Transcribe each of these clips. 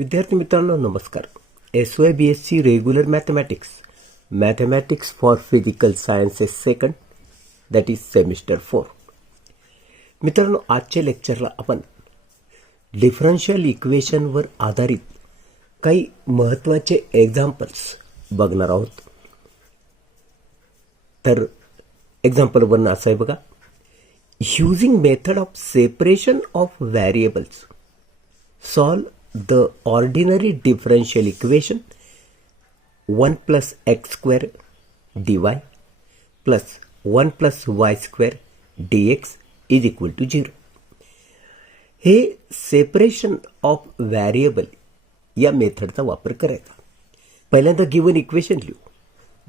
विद्यार्थी मित्रांनो नमस्कार. SYBSC regular mathematics for physical sciences second that is semester 4. मित्रांनो आजच्या लेक्चरला आपण डिफरन्शियल इक्वेशनवर आधारित काही महत्त्वाचे एक्झाम्पल्स बघणार आहोत. तर एक्झाम्पल 1 असं आहे बघा. Using method of separation of variables solve the ordinary differential equation 1 plus x square dy plus 1 plus y square dx is equal to 0. हे सेपरेशन ऑफ व्हेरिएबल या मेथडचा वापर करायचा. पहिल्यांदा गिवन इक्वेशन लिहू.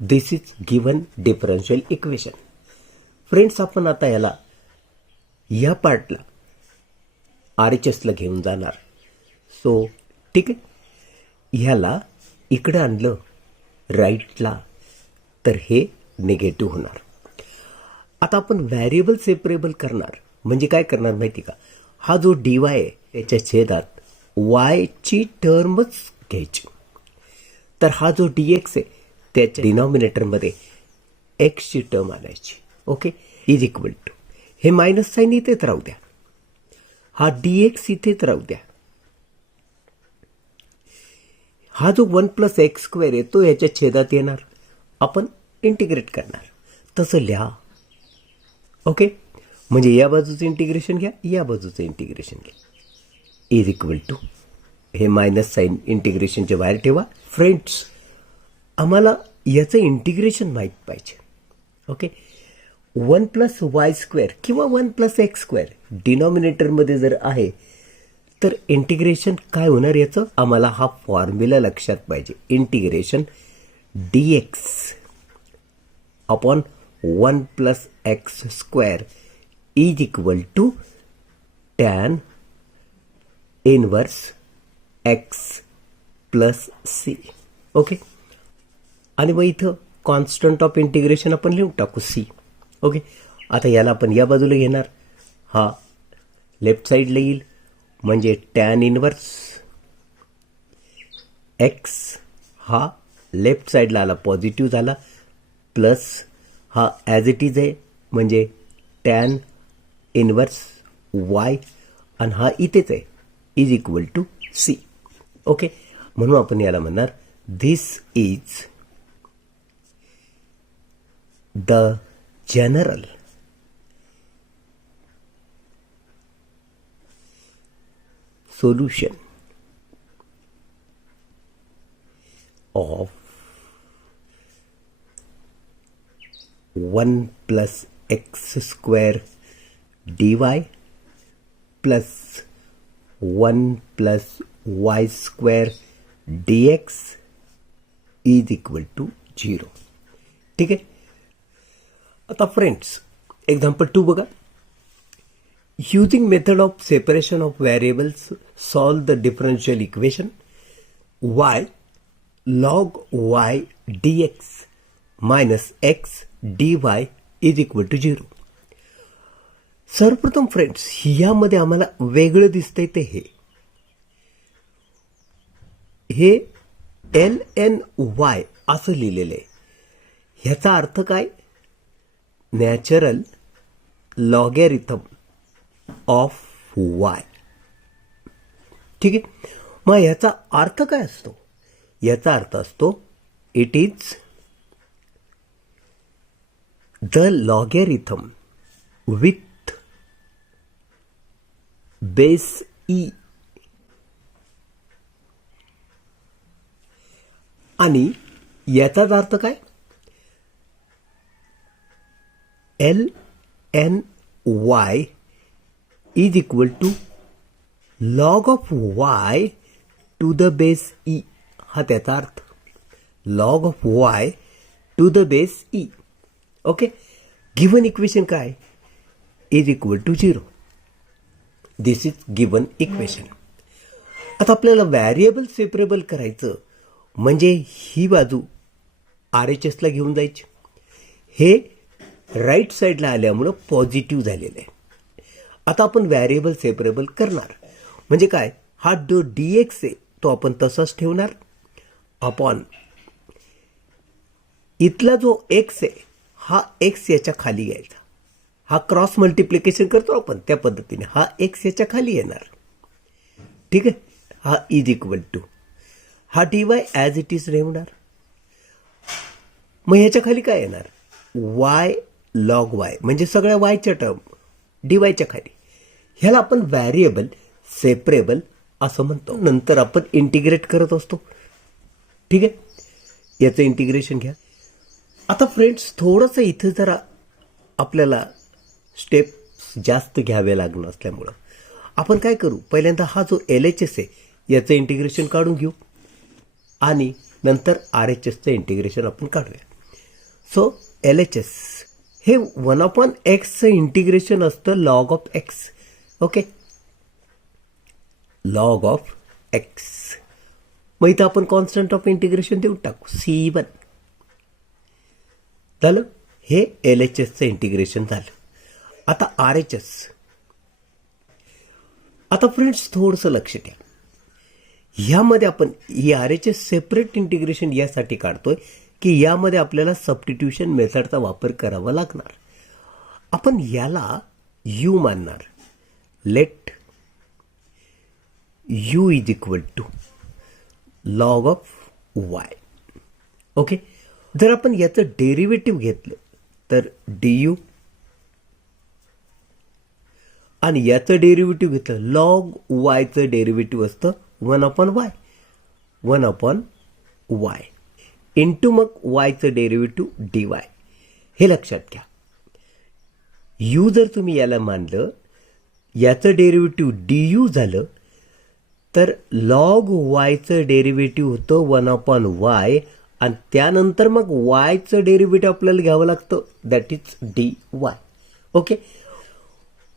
This is given differential equation. Friends आपण आता याला या पार्टला RHSला घेऊन जाणार. सो ठीक आहे, ह्याला इकडे आणलं राईटला तर हे निगेटिव्ह होणार. आता आपण व्हेरिएबल सेपरेबल करणार म्हणजे काय करणार माहिती का, हा जो dy आहे त्याच्या छेदात yची टर्मच घ्यायची. तर हा जो dx आहे त्याच्या डिनॉमिनेटरमध्ये एक्सची टर्म आणायची. ओके, इज इक्वल टू हे मायनस साईन इथेच राहू द्या, हा dx इथेच राहू द्या. हा जो 1 प्लस एक्स स्क्वेअर आहे तो याच्या छेदात येणार, आपण इंटिग्रेट करणार. तसं लिहा. ओके, म्हणजे या बाजूचं इंटिग्रेशन घ्या, या बाजूचं इंटिग्रेशन घ्या. इज इक्वल टू हे मायनस साईन इंटिग्रेशनच्या बाहेर ठेवा. फ्रेंड्स आम्हाला याचं इंटिग्रेशन माहीत पाहिजे. ओके, 1 प्लस वाय स्क्वेअर किंवा 1 प्लस एक्स स्क्वेअर डिनॉमिनेटरमध्ये जर आहे तर इंटिग्रेशन काय होणार याचं आम्हाला हा फॉर्म्युला लक्षात पाहिजे. Integration dx upon 1 plus x square is equal to tan inverse x plus c. Okay, आणि मग इथं कॉन्स्टंट ऑफ इंटिग्रेशन आपण लिहून टाकू सी. ओके, आता याला आपण या बाजूला घेणार, हा लेफ्ट साईडला येईल म्हणजे टॅन इनवर्स एक्स हा लेफ्ट साईडला आला पॉझिटिव्ह झाला, प्लस हा ॲज इट इज आहे म्हणजे टॅन इनवर्स वाय आणि हा इथेच आहे is equal to c. Okay, म्हणून आपण याला म्हणणार this is the general solution of 1 plus x square dy plus 1 plus y square dx is equal to 0. ठीक आहे. आता फ्रेंड्स एक्झाम्पल 2 बघा. Using method of separation of variables, solve the differential equation y log y dx minus x dy is equal to 0. सर्वप्रथम friends यामध्ये आम्हाला वेगळं दिसतंय ते हे lny असं लिहिलेलं आहे. ह्याचा अर्थ काय, नॅचरल लॉगॅरिथम ऑफ वाय. ठीक आहे, मग याचा अर्थ काय असतो, याचा अर्थ असतो it is the logarithm with base E आणि याचाच अर्थ काय, lny is equal to log of y to the base e. हा त्याचा अर्थ log of y to the base e. Okay, given equation काय, is equal to 0. This is given equation. आता आपल्याला व्हेरिएबल सेपरेबल करायचं म्हणजे ही बाजू RHSला घेऊन जायची. हे राईट साईडला आल्यामुळं पॉझिटिव्ह झालेलं आहे. आता आपण व्हेरिएबल सेपरेबल करणार म्हणजे काय, हा जो dx आहे तो आपण तसाच ठेवणार अपॉन इथला जो एक्स आहे हा एक्स याच्या खाली यायचा. हा क्रॉस मल्टिप्लिकेशन करतो आपण त्या पद्धतीने हा एक्स याच्या खाली येणार. ठीक आहे. हा इज इक्वल टू हा D Y as it is ठेवणार. मग ह्याच्या खाली काय येणार वाय लॉग वाय म्हणजे सगळ्या वायच्या टर्म डी वायच्या खाली. ह्याला आपण व्हॅरिएबल सेपरेबल असं म्हणतो. नंतर आपण इंटिग्रेट करत असतो. ठीक आहे. याचं इंटिग्रेशन घ्या. आता फ्रेंड्स थोडंसं इथं जरा आपल्याला स्टेप्स जास्त घ्यावे लागणं असल्यामुळं आपण काय करू पहिल्यांदा हा जो LHS आहे याचं इंटिग्रेशन काढून घेऊ आणि नंतर RHSचं इंटिग्रेशन आपण काढूया. सो LHS हे 1/x इंटिग्रेशन असतं log of x. Okay. Log of x. मग इथं आपण कॉन्स्टंट ऑफ इंटिग्रेशन देऊन टाकू C1 झालं. हे LHSचं इंटिग्रेशन झालं. आता RHS. आता फ्रेंड्स थोडंसं लक्ष द्या. ह्यामध्ये आपण ही RHS सेपरेट इंटिग्रेशन यासाठी काढतोय की यामध्ये आपल्याला सबस्टिट्यूशन मेथडचा वापर करावा लागणार. आपण याला u मानणार. Let u is equal to log of y. Okay. जर आपण याचं डेरिव्हेटिव्ह घेतलं तर du आणि याचं डेरिव्हेटिव्ह घेतलं लॉग वायचं डेरिव्हेटिव्ह असतं 1/y 1/y इंटू मग वायचं डेरिव्हेटिव्ह dy. हे लक्षात घ्या. u जर तुम्ही याला मानलं याचं डेरिव्हेटिव्ह du झालं तर लॉग वायचं डेरिव्हेटिव्ह होतं 1/y आणि त्यानंतर मग वायचं डेरिव्हेटिव्ह आपल्याला घ्यावं लागतं दॅट इज dy. ओके.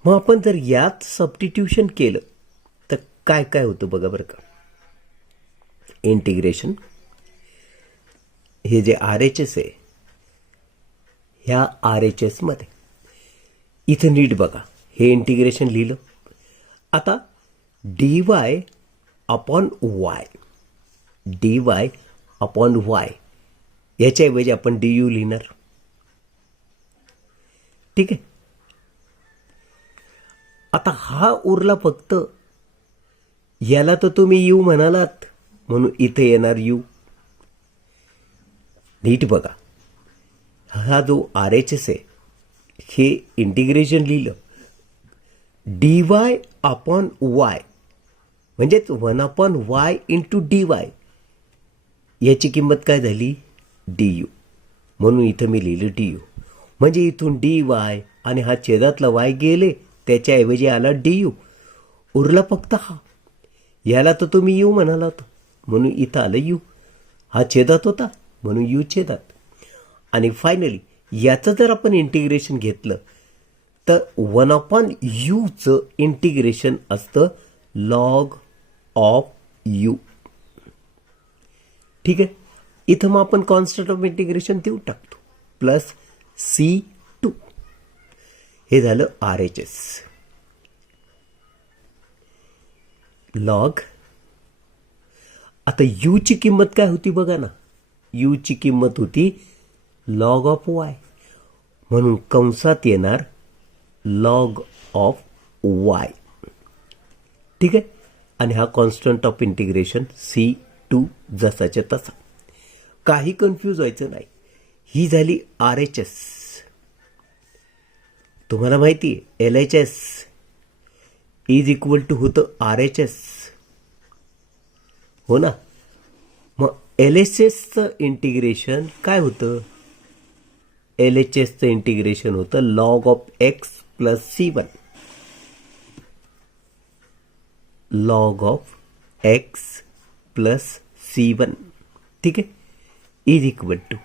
मग आपण जर यात सबस्टिट्यूशन केलं तर काय काय होतं बघा बरं का. इंटिग्रेशन हे जे RHS आहे ह्या RHS मध्ये इथं नीट बघा हे इंटिग्रेशन लिहिलं. आता dy upon y dy upon y याच्याऐवजी आपण du लिहिणार. ठीक आहे. आता हा उरला फक्त याला तर तुम्ही u म्हणालात म्हणून इथे येणार u. नीट बघा हा जो RHS आहे हे इंटिग्रेशन लिहिलं dy अपॉन वाय म्हणजेच 1/y इंटू dy याची किंमत काय झाली du म्हणून इथं मी लिहिलं du. म्हणजे इथून dy आणि हा छेदातला y गेले त्याच्याऐवजी आला du. उरला फक्त हा. याला तर तुम्ही u म्हणाला होता म्हणून इथं आलं u. हा छेदात होता म्हणून u छेदात. आणि फायनली याचं जर आपण इंटिग्रेशन घेतलं तर 1/uचं इंटिग्रेशन असतं लॉग ऑफ u. ठीक आहे. इथं मग आपण कॉन्स्टंट ऑफ इंटिग्रेशन देऊन टाकतो प्लस C2. हे झालं RHS. लॉग. आता u ची किंमत काय होती बघा ना. u ची किंमत होती लॉग ऑफ y म्हणून कंसात येणार लॉग ऑफ y. ठीक आहे. आणि हा कॉन्स्टंट ऑफ इंटिग्रेशन C2 जसाच्या तसा. काही कन्फ्यूज व्हायचं नाही. ही झाली RHS. तुम्हाला माहिती आहे LHS इज इक्वल टू होतं RHS. हो ना. मग LHSचं इंटिग्रेशन काय होतं. LHSचं इंटिग्रेशन होतं log of x plus C1. Log of x plus C1. ठीक आहे. इज इक्वल टू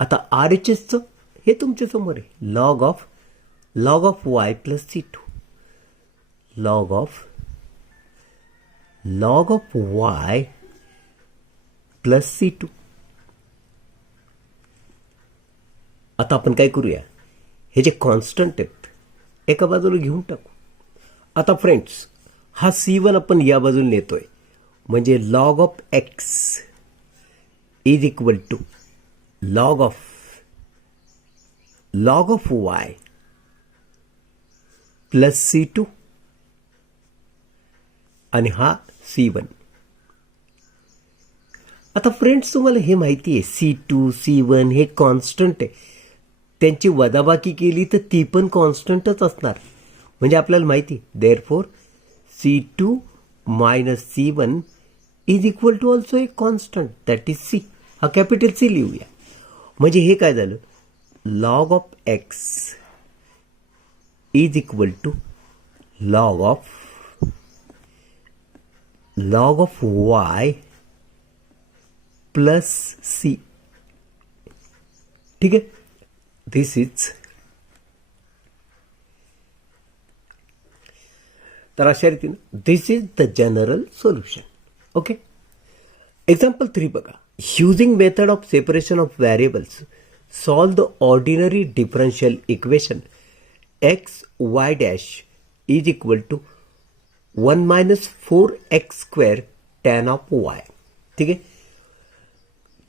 आता RHSचं हे तुमच्यासमोर आहे log of y plus C2. Log of y plus C2. आता आपण काय करूया हे जे कॉन्स्टंट आहेत एका बाजूला घेऊन टाकू. आता फ्रेंड्स हा C1 आपण या बाजूला नेतोय म्हणजे log of x is equal to log of y plus C2 आणि हा C1. आता फ्रेंड्स तुम्हाला हे माहिती आहे C2 C1 हे कॉन्स्टंट आहे, त्यांची वजाबाकी केली तर ती पण कॉन्स्टंटच असणार. म्हणजे आपल्याला माहिती therefore C2 minus C1 is equal to also a constant that is C. हा कॅपिटल C लिहूया. म्हणजे हे काय झालं, log of x is equal to log of y plus C. ठीक आहे, दिस इज. तर अशा रीतीने this is the general solution. Okay. Example 3 बघा. Using method of separation of variables solve the ordinary differential equation x y dash is equal to 1 minus 4x² tan of y. ठीक आहे,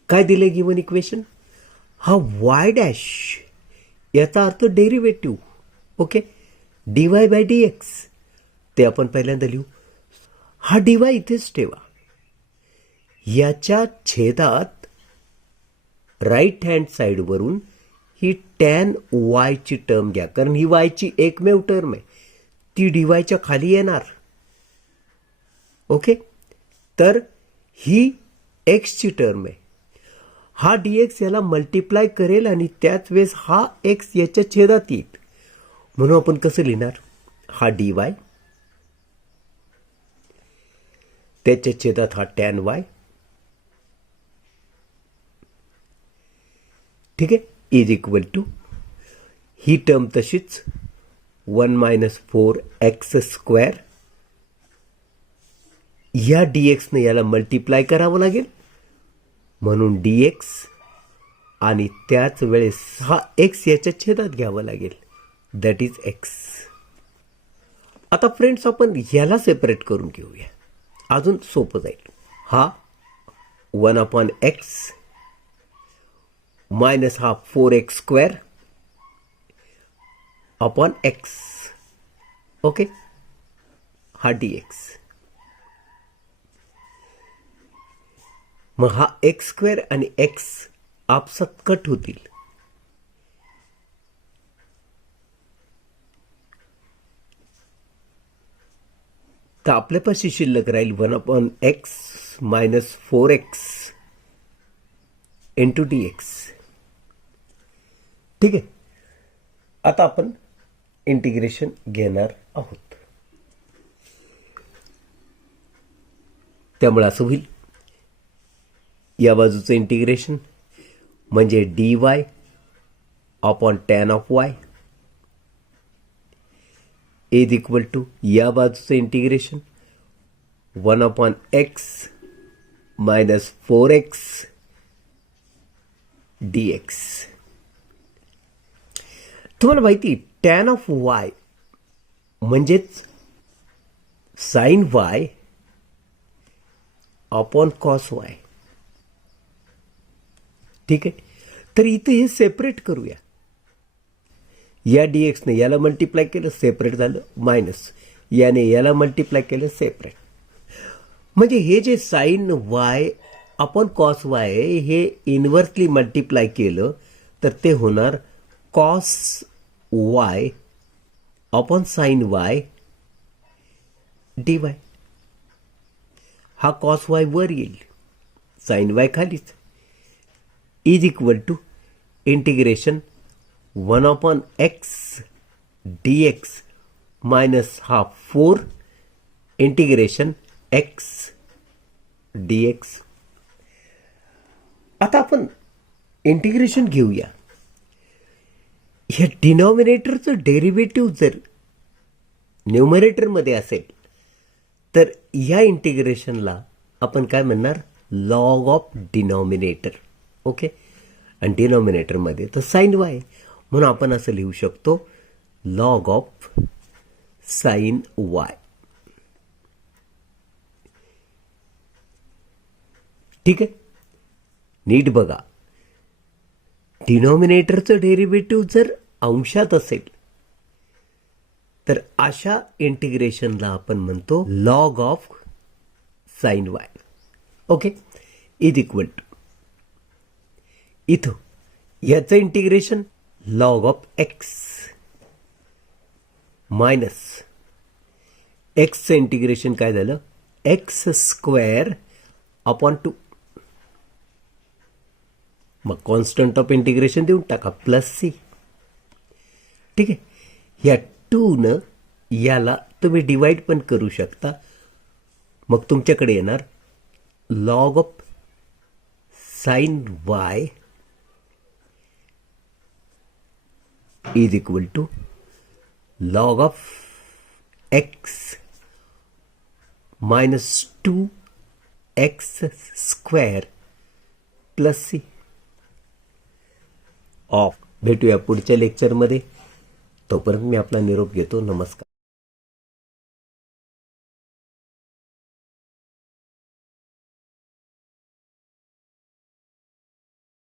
काय दिले given equation, हा y dash याचा अर्थ derivative. Okay, dy by dx ते आपण पहिल्यांदा लिहू. हा dy इथेच ठेवा. याच्या छेदात राईट हँड साईडवरून ही टॅन वायची टर्म घ्या, कारण ही वायची एकमेव टर्म आहे, ती डीवायच्या खाली येणार. ओके, तर ही एक्सची टर्म आहे, हा dx याला मल्टिप्लाय करेल आणि त्याच वेळेस हा x याच्या छेदात येईल. म्हणून आपण कसं लिहिणार, हा dy त्याच्या छेदात हा टॅन वाय. ठीक आहे, इज इक्वल टू ही टर्म तशीच 1 मायनस 4x². या dxने याला मल्टिप्लाय करावं लागेल म्हणून dx आणि त्याच वेळेस हा x याच्या छेदात घ्यावा लागेल दॅट इज x. आता फ्रेंड्स आपण याला सेपरेट करून घेऊया, अजून सोपं जाईल. हा 1/x मायनस हा 4x² अपॉन x. ओके, हा dx. मग हा x² आणि x आपसात कट होतील. तर आपल्यापाशी शिल्लक राहील 1/x minus 4x into dx. ठीक आहे, आता आपण इंटिग्रेशन घेणार आहोत. त्यामुळे असं होईल, या बाजूचं इंटिग्रेशन म्हणजे dy upon tan of y is equal to या बाजूचं integration 1/x minus 4x dx. तुम्हाला माहिती टॅन ऑफ वाय म्हणजेच sine y upon cos y. ठीक आहे, तर इथे हे सेपरेट करूया. या dxने याला मल्टिप्लाय केलं सेपरेट झालं, मायनस याने याला मल्टिप्लाय केलं सेपरेट. म्हणजे हे जे sine y upon cos y हे इनव्हर्सली मल्टिप्लाय केलं तर ते होणार cos y upon sine y dy. हा कॉस वाय वर येईल, साइन वाय खालीच, is equal to integration 1/x dx minus हा 4 इंटिग्रेशन x dx. आता आपण इंटिग्रेशन घेऊया. ह्या डिनॉमिनेटरचं डेरिव्हेटिव्ह जर न्यूमरेटरमध्ये असेल तर या इंटिग्रेशनला आपण काय म्हणणार, लॉग ऑफ डिनॉमिनेटर. ओके, आणि डिनॉमिनेटरमध्ये तर साइन वाय, म्हणून आपण असं लिहू शकतो लॉग ऑफ साइन वाय. ठीक आहे, नीट बघा. डिनॉमिनेटरचं डेरिव्हेटिव्ह जर अंशात असेल तर अशा इंटिग्रेशनला आपण म्हणतो log of sine y. Okay, is equal to इथं याचं integration log of x minus एक्सचं इंटिग्रेशन काय झालं, एक्स स्क्वेअर अपॉन 2. मग कॉन्स्टंट ऑफ इंटिग्रेशन देऊन टाका प्लस सी. ठीक आहे, ह्या 2 याला तुम्ही डिवाइड पण करू शकता. मग तुमच्याकडे येणार log of sine y is equal to log of x minus 2x square plus c of. भेटूया पुढच्या लेक्चरमध्ये. तोपर्यंत मी आपला निरोप घेतो. नमस्कार.